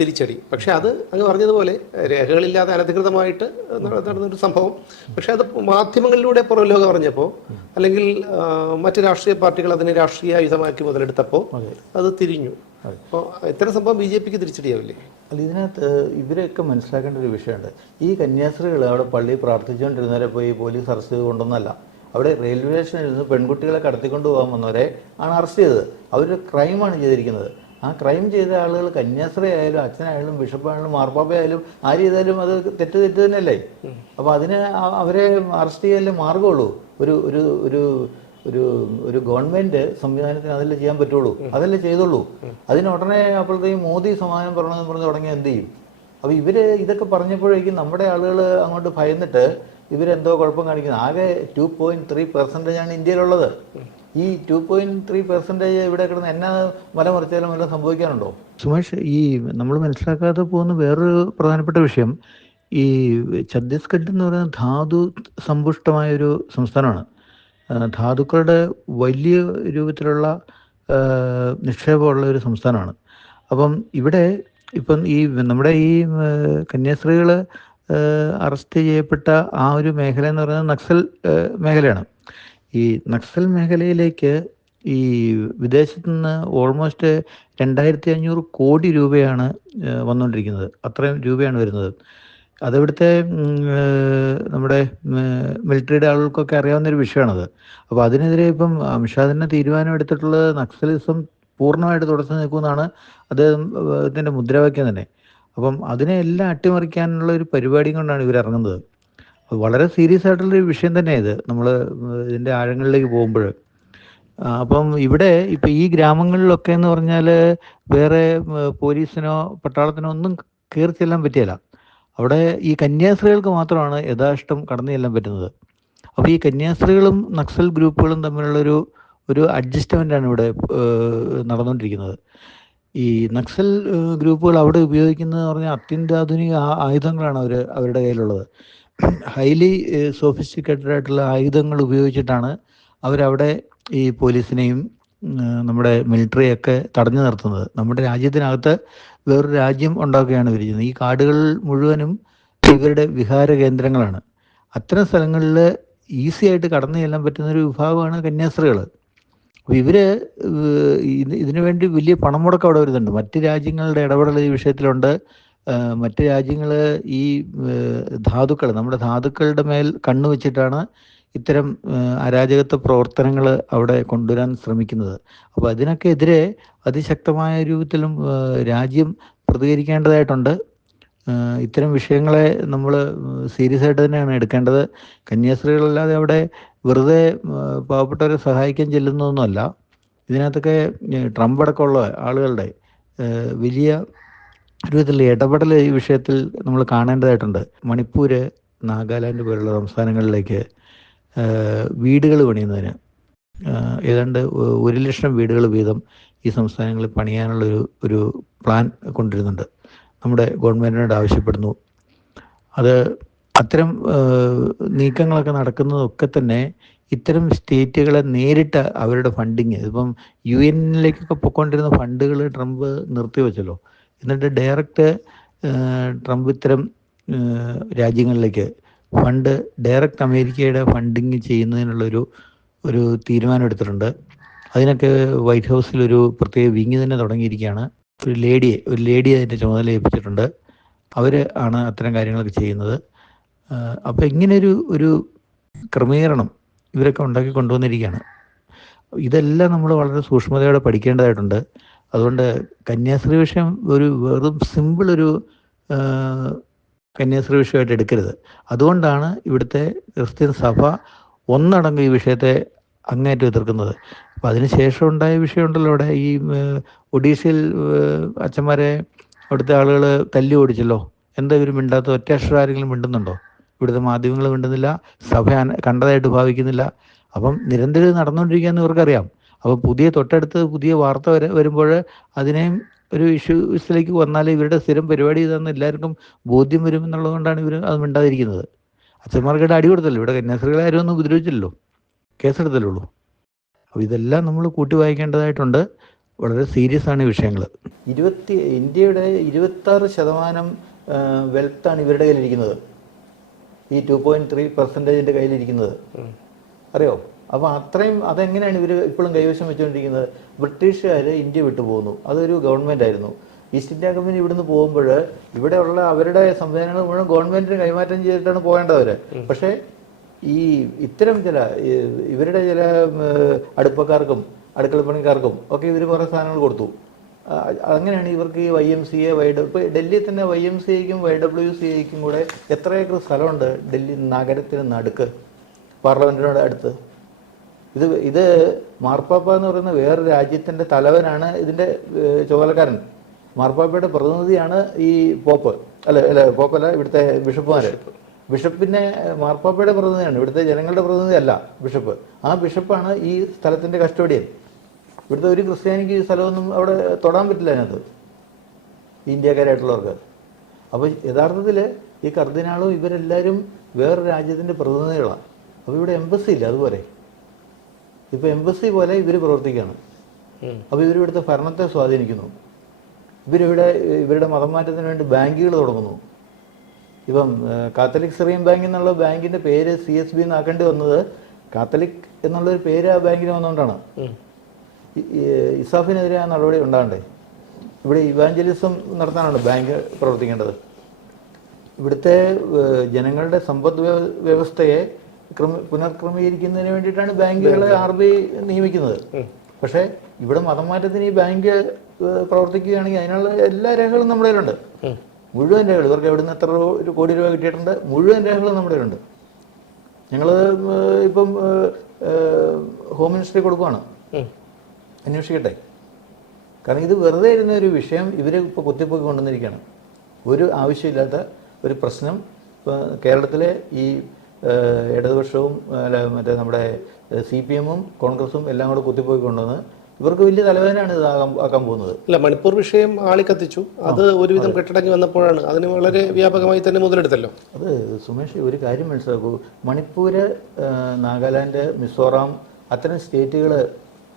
തിരിച്ചടി. പക്ഷെ അത് അങ്ങ് പറഞ്ഞതുപോലെ രേഖകളില്ലാതെ അനധികൃതമായിട്ട് നട- നടന്നൊരു സംഭവം. പക്ഷെ അത് മാധ്യമങ്ങളിലൂടെ പുറം പറഞ്ഞപ്പോൾ അല്ലെങ്കിൽ മറ്റു മറ്റ് രാഷ്ട്രീയ പാർട്ടികൾ അതിനെ രാഷ്ട്രീയ ആയുധമാക്കി മുതലെടുത്തപ്പോൾ അത് തിരിഞ്ഞു. അപ്പോൾ ഇത്തരം സംഭവം ബി ജെ പിക്ക് തിരിച്ചടിയാവില്ലേ? അല്ല ഇതിനകത്ത് ഇവരെയൊക്കെ മനസ്സിലാക്കേണ്ട ഒരു വിഷയമുണ്ട്. ഈ കന്യാസ്ത്രീകൾ അവിടെ പള്ളി പ്രാർത്ഥിച്ചുകൊണ്ടിരുന്നവരെ പോയി പോലീസ് അറസ്റ്റ് ചെയ്ത് കൊണ്ടൊന്നല്ല അവിടെ റെയിൽവേ സ്റ്റേഷനിൽ നിന്ന് പെൺകുട്ടികളെ കടത്തിക്കൊണ്ട് പോകാൻ വന്നവരെ ആണ് അറസ്റ്റ് ചെയ്തത്. അവരൊരു ക്രൈമാണ് ചെയ്തിരിക്കുന്നത്. ആ ക്രൈം ചെയ്ത ആളുകൾ കന്യാസ്ത്രീ ആയാലും അച്ഛനായാലും ബിഷപ്പായാലും മാർപ്പാപ്പയായാലും ആര് ചെയ്താലും അത് തെറ്റ് തെറ്റ് തന്നെയല്ലേ? അപ്പോൾ അതിന് അവരെ അറസ്റ്റ് ചെയ്യാനല്ലേ മാർഗമുള്ളൂ ഒരു ഒരു ഒരു ഒരു ഒരു ഗവൺമെന്റ് സംവിധാനത്തിന് അതല്ലേ ചെയ്യാൻ പറ്റുള്ളൂ? അതല്ലേ ചെയ്തുള്ളൂ? അതിന് ഉടനെ അപ്പോഴത്തേക്കും മോദി സമാധാനം പറയണമെന്ന് പറഞ്ഞ് തുടങ്ങി എന്ത് ചെയ്യും? അപ്പൊ ഇവർ ഇതൊക്കെ പറഞ്ഞപ്പോഴേക്കും നമ്മുടെ ആളുകൾ അങ്ങോട്ട് ഭയന്നിട്ട് ഇവരെന്തോ കുഴപ്പം കാണിക്കുന്നു. ആകെ ടു പോയിന്റ് ത്രീ പെർസെന്റേജ് ആണ് ഇന്ത്യയിലുള്ളത്. ഈ ടു പോയിന്റ് ത്രീ പെർസെന്റേജ് ഇവിടെ കിടന്ന് എന്നാ മല മറിച്ചാലും വല്ലതും സംഭവിക്കാനുണ്ടോ? സുമേഷ് ഈ നമ്മൾ മനസ്സിലാക്കാതെ പോകുന്ന വേറൊരു പ്രധാനപ്പെട്ട വിഷയം ഈ ഛത്തീസ്ഗഡ് എന്ന് പറയുന്ന ധാതു സമ്പുഷ്ടമായ ഒരു സംസ്ഥാനമാണ്. ധാതുക്കളുടെ വലിയ രൂപത്തിലുള്ള നിക്ഷേപമുള്ള ഒരു സംസ്ഥാനമാണ്. അപ്പം ഇവിടെ ഇപ്പം ഈ നമ്മുടെ ഈ കന്യാസ്ത്രീകൾ അറസ്റ്റ് ചെയ്യപ്പെട്ട ആ ഒരു മേഖല എന്ന് പറയുന്നത് നക്സൽ മേഖലയാണ്. ഈ നക്സൽ മേഖലയിലേക്ക് ഈ വിദേശത്ത് നിന്ന് ഓൾമോസ്റ്റ് രണ്ടായിരത്തി അഞ്ഞൂറ് കോടി രൂപയാണ് വന്നുകൊണ്ടിരിക്കുന്നത്. അത്രയും രൂപയാണ് വരുന്നത്. അതിവിടുത്തെ നമ്മുടെ മിലിറ്ററിയുടെ ആളുകൾക്കൊക്കെ അറിയാവുന്ന ഒരു വിഷയമാണത്. അപ്പോൾ അതിനെതിരെ ഇപ്പം തന്നെ തീരുമാനം എടുത്തിട്ടുള്ളത് നക്സലിസം പൂർണമായിട്ട് തുടച്ചു നിൽക്കുമെന്നാണ് അദ്ദേഹം ഇതിന്റെ മുദ്രാവാക്യം തന്നെ. അപ്പം അതിനെ എല്ലാം അട്ടിമറിക്കാനുള്ള ഒരു പരിപാടി കൊണ്ടാണ് ഇവർ ഇറങ്ങുന്നത്. വളരെ സീരിയസ് ആയിട്ടുള്ള ഒരു വിഷയം തന്നെ ഇത്. നമ്മൾ ഇതിന്റെ ആഴങ്ങളിലേക്ക് പോകുമ്പോൾ. അപ്പം ഇവിടെ ഇപ്പം ഈ ഗ്രാമങ്ങളിലൊക്കെ എന്ന് പറഞ്ഞാൽ വേറെ പോലീസിനോ പട്ടാളത്തിനോ ഒന്നും കയറി ചെല്ലാൻ പറ്റിയല്ല. അവിടെ ഈ കന്യാസ്ത്രീകൾക്ക് മാത്രമാണ് യഥാഷ്ടം കടന്നു ചെല്ലാൻ പറ്റുന്നത് അപ്പോൾ ഈ കന്യാസ്ത്രീകളും നക്സൽ ഗ്രൂപ്പുകളും തമ്മിലുള്ളൊരു ഒരു അഡ്ജസ്റ്റ്മെന്റാണ് ഇവിടെ നടന്നുകൊണ്ടിരിക്കുന്നത് ഈ നക്സൽ ഗ്രൂപ്പുകൾ അവിടെ ഉപയോഗിക്കുന്നത് പറഞ്ഞാൽ അത്യന്താധുനിക ആയുധങ്ങളാണ് അവർ അവരുടെ കയ്യിലുള്ളത്. ഹൈലി സോഫിസ്റ്റിക്കേറ്റഡ് ആയിട്ടുള്ള ആയുധങ്ങൾ ഉപയോഗിച്ചിട്ടാണ് അവരവിടെ ഈ പോലീസിനെയും നമ്മുടെ മിലിറ്ററിയൊക്കെ തടഞ്ഞു നിർത്തുന്നത്. നമ്മുടെ രാജ്യത്തിനകത്ത് വേറൊരു രാജ്യം ഉണ്ടാക്കുകയാണ് ഇവർ ചെയ്യുന്നത് ഈ കാടുകൾ മുഴുവനും ഇവരുടെ വിഹാര കേന്ദ്രങ്ങളാണ്. അത്തരം സ്ഥലങ്ങളിൽ ഈസി ആയിട്ട് കടന്നു ചെല്ലാൻ പറ്റുന്ന ഒരു വിഭാഗമാണ് കന്യാസ്ത്രീകൾ അപ്പോൾ ഇവർ ഇതിനു വേണ്ടി വലിയ പണം മുടക്കം അവിടെ വരുന്നുണ്ട്. മറ്റ് രാജ്യങ്ങളുടെ ഇടപെടൽ ഈ വിഷയത്തിലുണ്ട്. മറ്റ് രാജ്യങ്ങൾ ഈ ധാതുക്കൾ നമ്മുടെ ധാതുക്കളുടെ മേൽ കണ്ണു വെച്ചിട്ടാണ് ഇത്തരം അരാജകത്വ പ്രവർത്തനങ്ങൾ അവിടെ കൊണ്ടുവരാൻ ശ്രമിക്കുന്നത്. അപ്പോൾ അതിനൊക്കെ എതിരെ അതിശക്തമായ രൂപത്തിലും രാജ്യം പ്രതികരിക്കേണ്ടതായിട്ടുണ്ട്. ഇത്തരം വിഷയങ്ങളെ നമ്മൾ സീരിയസ് ആയിട്ട് തന്നെയാണ് എടുക്കേണ്ടത്. കന്യാസ്ത്രീകളല്ലാതെ അവിടെ വെറുതെ പാവപ്പെട്ടവരെ സഹായിക്കാൻ ചെല്ലുന്നതൊന്നുമല്ല. ഇതിനകത്തൊക്കെ ട്രംപ് അടക്കമുള്ള ആളുകളുടെ വലിയ രൂപത്തിലുള്ള ഇടപെടൽ ഈ വിഷയത്തിൽ നമ്മൾ കാണേണ്ടതായിട്ടുണ്ട്. മണിപ്പൂര് നാഗാലാൻഡ് പോലുള്ള സംസ്ഥാനങ്ങളിലേക്ക് വീടുകൾ പണിയുന്നതിന്. ഏതാണ്ട് ഒരു ലക്ഷം വീടുകൾ വീതം ഈ സംസ്ഥാനങ്ങളിൽ പണിയാനുള്ളൊരു ഒരു പ്ലാൻ കൊണ്ടുവരുന്നുണ്ട് നമ്മുടെ ഗവൺമെന്റിനോട് ആവശ്യപ്പെടുന്നു. അത് അത്തരം നീക്കങ്ങളൊക്കെ നടക്കുന്നതൊക്കെ തന്നെ ഇത്തരം സ്റ്റേറ്റുകളെ നേരിട്ട് അവരുടെ ഫണ്ടിങ് ഇപ്പം യു എന്നിലേക്കൊക്കെ പൊയ്ക്കൊണ്ടിരുന്ന ഫണ്ടുകൾ ട്രംപ് നിർത്തിവെച്ചല്ലോ എന്നിട്ട് ഡയറക്റ്റ് ട്രംപ് ഇത്തരം രാജ്യങ്ങളിലേക്ക് ഫണ്ട് ഡയറക്റ്റ് അമേരിക്കയുടെ ഫണ്ടിങ് ചെയ്യുന്നതിനുള്ളൊരു ഒരു തീരുമാനം എടുത്തിട്ടുണ്ട് അതിനൊക്കെ വൈറ്റ് ഹൗസിൽ ഒരു പ്രത്യേക വിങ് തന്നെ തുടങ്ങിയിരിക്കുകയാണ്. ഒരു ലേഡിയെ ഒരു ലേഡിയെ അതിന്റെ ചുമതല ഏൽപ്പിച്ചിട്ടുണ്ട്. അവർ ആണ് അത്തരം കാര്യങ്ങളൊക്കെ ചെയ്യുന്നത്. അപ്പോൾ ഇങ്ങനെയൊരു ഒരു ക്രമീകരണം ഇവരൊക്കെ ഉണ്ടാക്കി കൊണ്ടുവന്നിരിക്കുകയാണ്. ഇതെല്ലാം നമ്മൾ വളരെ സൂക്ഷ്മതയോടെ പഠിക്കേണ്ടതായിട്ടുണ്ട്. അതുകൊണ്ട് കന്യാസ്ത്രീ വിഷയം ഒരു വെറും സിമ്പിൾ ഒരു കന്യാസ്ത്രീ വിഷയമായിട്ട് എടുക്കരുത്. അതുകൊണ്ടാണ് ഇവിടുത്തെ ക്രിസ്ത്യൻ സഭ ഒന്നടങ്കം ഈ വിഷയത്തെ അങ്ങേറ്റം എതിർക്കുന്നത്. അപ്പം അതിനുശേഷം ഉണ്ടായ വിഷയമുണ്ടല്ലോ അവിടെ. ഈ ഒഡീഷയിൽ അച്ഛന്മാരെ അവിടുത്തെ ആളുകൾ തല്ലി ഓടിച്ചല്ലോ. എന്താ ഇവർ മിണ്ടാത്ത ഒറ്റ അക്ഷരം ആരെങ്കിലും മിണ്ടുന്നുണ്ടോ? ഇവിടുത്തെ മാധ്യമങ്ങൾ മിണ്ടുന്നില്ല. സഭ കണ്ടതായിട്ട് ഭാവിക്കുന്നില്ല. അപ്പം നിരന്തരം നടന്നുകൊണ്ടിരിക്കുകയെന്ന് ഇവർക്കറിയാം. അപ്പോൾ പുതിയ തൊട്ടടുത്ത് പുതിയ വാർത്ത വരെ വരുമ്പോൾ അതിനെയും ഒരു ഇഷ്യൂസിലേക്ക് വന്നാൽ ഇവരുടെ സ്ഥിരം പരിപാടി ഇതാണെന്ന് എല്ലാവർക്കും ബോധ്യം വരും എന്നുള്ളതുകൊണ്ടാണ് ഇവർ അത് മിണ്ടാതിരിക്കുന്നത്. അച്ഛന്മാർക്കിടെ അടി കൊടുത്തല്ലോ. ഇവിടെ കന്യാസ്ത്രീകളെ ആരും ഒന്നും ഉപദ്രവിച്ചില്ലല്ലോ. കേസെടുത്തല്ലുള്ളൂ അപ്പോൾ ഇതെല്ലാം നമ്മൾ കൂട്ടി വായിക്കേണ്ടതായിട്ടുണ്ട്. വളരെ സീരിയസ് ആണ് ഈ വിഷയങ്ങൾ. ഇരുപത്തി ഇന്ത്യയുടെ ഇരുപത്താറ് ശതമാനം വെൽത്താണ് ഇവരുടെ കയ്യിലിരിക്കുന്നത്. ഈ ടു പോയിന്റ് ത്രീ പെർസെന്റേജിന്റെ കയ്യിലിരിക്കുന്നത്. അറിയോ? അപ്പോൾ അത്രയും അതെങ്ങനെയാണ് ഇവർ ഇപ്പോഴും കൈവശം വെച്ചുകൊണ്ടിരിക്കുന്നത്? ബ്രിട്ടീഷുകാർ ഇന്ത്യ വിട്ടു പോകുന്നു അതൊരു ഗവൺമെന്റ് ആയിരുന്നു. ഈസ്റ്റ് ഇന്ത്യ കമ്പനി ഇവിടുന്ന് പോകുമ്പോൾ ഇവിടെയുള്ള അവരുടെ സംവിധാനങ്ങൾ മുഴുവൻ ഗവൺമെന്റിന് കൈമാറ്റം ചെയ്തിട്ടാണ് പോകേണ്ടവര്. പക്ഷേ ഈ ഇത്തരം ചില ഇവരുടെ ചില അടുപ്പക്കാർക്കും അടുക്കള അടുക്കളപ്പണിക്കാർക്കും ഒക്കെ ഇവർ കുറേ സാധനങ്ങൾ കൊടുത്തു. അങ്ങനെയാണ് ഇവർക്ക് ഈ Y M C A Y ഇപ്പോൾ ഡൽഹിയിൽ തന്നെ വൈ എം സി എക്കും വൈ ഡബ്ല്യു സി എക്കും കൂടെ എത്ര ഏക്കർ സ്ഥലമുണ്ട് ഡൽഹി നഗരത്തിന് നടുക്ക്? പാർലമെന്റിനോട് അടുത്ത്. ഇത് ഇത് മാർപ്പാപ്പ എന്ന് പറയുന്ന വേറെ രാജ്യത്തിന്റെ തലവനാണ് ഇതിന്റെ ചുമതലക്കാരൻ. മാർപ്പാപ്പയുടെ പ്രതിനിധിയാണ് ഈ പോപ്പ്. അല്ല അല്ല പോപ്പല്ല ഇവിടുത്തെ ബിഷപ്പുമാര്. ബിഷപ്പിനെ ഏഹ്, മാർപ്പാപ്പയുടെ പ്രതിനിധിയാണ്. ഇവിടുത്തെ ജനങ്ങളുടെ പ്രതിനിധി അല്ല ബിഷപ്പ്. ആ ബിഷപ്പാണ് ഈ സ്ഥലത്തിന്റെ കസ്റ്റോഡിയൻ. ഇവിടുത്തെ ഒരു ക്രിസ്ത്യാനിക്ക് ഈ സ്ഥലമൊന്നും അവിടെ തൊടാൻ പറ്റില്ല അതിനകത്ത്. ഇന്ത്യക്കാരായിട്ടുള്ളവർക്ക്. അപ്പോൾ യഥാർത്ഥത്തിൽ ഈ കർദിനാളും ഇവരെല്ലാവരും വേറെ രാജ്യത്തിന്റെ പ്രതിനിധികളാണ്. അപ്പോൾ ഇവിടെ എംബസി ഇല്ല അതുപോലെ. ഇപ്പോൾ എംബസി പോലെ ഇവർ പ്രവർത്തിക്കുകയാണ് അപ്പൊ അപ്പോൾ ഇവർ ഇവിടുത്തെ ഭരണത്തെ സ്വാധീനിക്കുന്നു. ഇവരിവിടെ ഇവരുടെ മതം മാറ്റത്തിന് വേണ്ടി ബാങ്കുകൾ തുടങ്ങുന്നു. ഇപ്പം കാത്തലിക് സിറിയൻ ബാങ്ക് എന്നുള്ള ബാങ്കിന്റെ പേര് സി എസ് ബി എന്നാക്കേണ്ടി വന്നത് കാത്തലിക് എന്നുള്ളൊരു പേര് ആ ബാങ്കിന് വന്നുകൊണ്ടാണ് ഇസാഫിനെതിരെ ആ നടപടി ഉണ്ടാകണ്ടേ? ഇവിടെ ഇവാഞ്ചലിസം നടത്താനാണ് ബാങ്ക് പ്രവർത്തിക്കേണ്ടത്. ഇവിടുത്തെ ജനങ്ങളുടെ സമ്പദ് വ്യവസ്ഥയെ പുനർക്രമീകരിക്കുന്നതിന് വേണ്ടിയിട്ടാണ് ബാങ്കുകളെ ആർ ബി ഐ നിയമിക്കുന്നത്. പക്ഷേ ഇവിടെ മതം മാറ്റത്തിന് ഈ ബാങ്ക് പ്രവർത്തിക്കുകയാണെങ്കിൽ അതിനുള്ള എല്ലാ രേഖകളും നമ്മുടെ കയ്യിലുണ്ട്. മുഴുവൻ രേഖകൾ ഇവർക്ക് എവിടെ നിന്ന് എത്ര ഒരു കോടി രൂപ കിട്ടിയിട്ടുണ്ട്. മുഴുവൻ രേഖകളും നമ്മുടെ കയ്യിലുണ്ട്. ഞങ്ങൾ ഇപ്പം ഹോം മിനിസ്റ്ററി കൊടുക്കുവാണ്. അന്വേഷിക്കട്ടെ. കാരണം ഇത് വെറുതെ ഇരുന്ന ഒരു വിഷയം ഇവർ ഇപ്പോൾ കുത്തിപ്പൊക്കി കൊണ്ടുവന്നിരിക്കുകയാണ്. ഒരു ആവശ്യമില്ലാത്ത ഒരു പ്രശ്നം കേരളത്തിലെ ഈ ഇടതുപക്ഷവും അല്ല മറ്റേ നമ്മുടെ സി പി എമ്മും കോൺഗ്രസും എല്ലാം കൂടെ കുത്തിപ്പോയി കൊണ്ടുവന്ന് ഇവർക്ക് വലിയ തലവേദനയാണ് ഇത് ആക്കാൻ പോകുന്നത്. അല്ല മണിപ്പൂർ വിഷയം ആളിക്കത്തിച്ചു. അത് ഒരുവിധം കെട്ടടങ്ങി വന്നപ്പോഴാണ്. അതിന് വളരെ വ്യാപകമായി തന്നെ മുതലെടുത്തല്ലോ. അത് സുമേഷ് ഒരു കാര്യം മനസ്സിലാക്കൂ. മണിപ്പൂര് നാഗാലാൻഡ് മിസോറാം അത്തരം സ്റ്റേറ്റുകൾ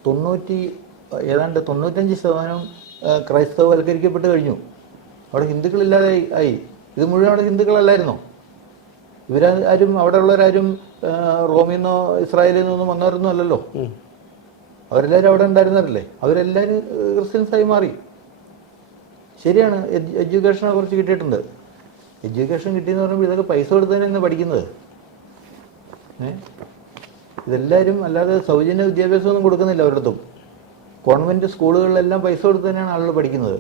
തൊണ്ണൂറ്റി ഏതാണ്ട് തൊണ്ണൂറ്റഞ്ച് ശതമാനം ക്രൈസ്തവവൽക്കരിക്കപ്പെട്ട് കഴിഞ്ഞു. അവിടെ ഹിന്ദുക്കളില്ലാതെ ആയി. ഇത് മുഴുവൻ അവിടെ ഹിന്ദുക്കളല്ലായിരുന്നോ? ഇവരാരും അവിടെ ഉള്ളവരാരും ഏഹ്, റോമിൽ നിന്നോ ഇസ്രായേലിൽ നിന്നൊന്നും വന്നവരൊന്നും അല്ലല്ലോ. അവരെല്ലാവരും അവിടെ ഉണ്ടായിരുന്നവരല്ലേ? അവരെല്ലാവരും ക്രിസ്ത്യൻസായി മാറി. ശരിയാണ് എഡ്യൂക്കേഷനെ കുറിച്ച് കിട്ടിയിട്ടുണ്ട്. എഡ്യൂക്കേഷൻ കിട്ടിയെന്ന് പറയുമ്പോൾ ഇതൊക്കെ പൈസ കൊടുത്ത് തന്നെയാണ് പഠിക്കുന്നത്. ഏ? ഇതെല്ലാവരും അല്ലാതെ സൗജന്യ വിദ്യാഭ്യാസമൊന്നും കൊടുക്കുന്നില്ല അവരുടെ കോൺവെന്റ് സ്കൂളുകളിലെല്ലാം പൈസ കൊടുത്ത് തന്നെയാണ് ആളുകൾ പഠിക്കുന്നത്.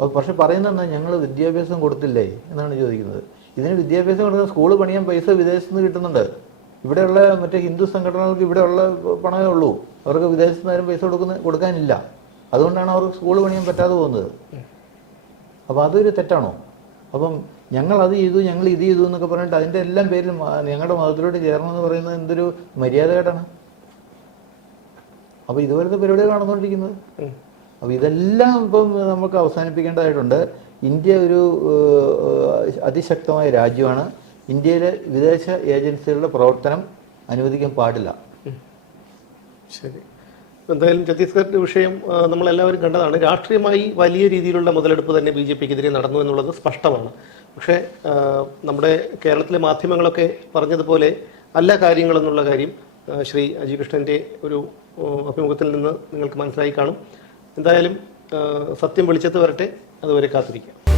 അപ്പോൾ പക്ഷെ പറയുന്നത് ഞങ്ങൾ വിദ്യാഭ്യാസം കൊടുത്തില്ലേ? എന്നാണ് ചോദിക്കുന്നത്. ഇതിന് വിദ്യാഭ്യാസം കൊടുക്കുന്ന സ്കൂൾ പണിയാൻ പൈസ വിദേശത്ത് നിന്ന് കിട്ടുന്നുണ്ട്. ഇവിടെയുള്ള മറ്റേ ഹിന്ദു സംഘടനകൾക്ക് ഇവിടെയുള്ള പണമേ ഉള്ളൂ. അവർക്ക് വിദേശത്ത് നിന്നാരും പൈസ കൊടുക്കുന്ന കൊടുക്കാനില്ല. അതുകൊണ്ടാണ് അവർക്ക് സ്കൂൾ പണിയാൻ പറ്റാതെ പോകുന്നത്. അപ്പോൾ അതൊരു തെറ്റാണോ? അപ്പം ഞങ്ങൾ അത് ചെയ്തു ഞങ്ങൾ ഇത് ചെയ്തു എന്നൊക്കെ പറഞ്ഞിട്ട് അതിന്റെ എല്ലാം പേരിൽ ഞങ്ങളുടെ മതത്തിലോട്ട് ചേരണമെന്ന് പറയുന്നത് എന്തൊരു മര്യാദകേടാണ്. അപ്പോൾ ഇതുപോലത്തെ പരിപാടികൾ നടന്നുകൊണ്ടിരിക്കുന്നത്. അപ്പോൾ ഇതെല്ലാം ഇപ്പം നമുക്ക് അവസാനിപ്പിക്കേണ്ടതായിട്ടുണ്ട്. ഇന്ത്യ ഒരു അതിശക്തമായ രാജ്യമാണ്. ഇന്ത്യയിലെ വിദേശ ഏജൻസികളുടെ പ്രവർത്തനം അനുവദിക്കാൻ പാടില്ല. ശരി. എന്തായാലും ഛത്തീസ്ഗഡ് വിഷയം നമ്മളെല്ലാവരും കണ്ടതാണ്. രാഷ്ട്രീയമായി വലിയ രീതിയിലുള്ള മുതലെടുപ്പ് തന്നെ ബി ജെ പിക്കെതിരെ നടന്നു എന്നുള്ളത് സ്പഷ്ടമാണ്. പക്ഷേ നമ്മുടെ കേരളത്തിലെ മാധ്യമങ്ങളൊക്കെ പറഞ്ഞതുപോലെ അല്ല കാര്യങ്ങളെന്നുള്ള കാര്യം ശ്രീ അജി കൃഷ്ണന്റെ ഒരു അഭിമുഖത്തിൽ നിന്ന് നിങ്ങൾക്ക് മനസ്സിലായി കാണും. എന്തായാലും സത്യം വെളിച്ചത്ത് വരട്ടെ. അതുവരെ കാത്തിരിക്കാം.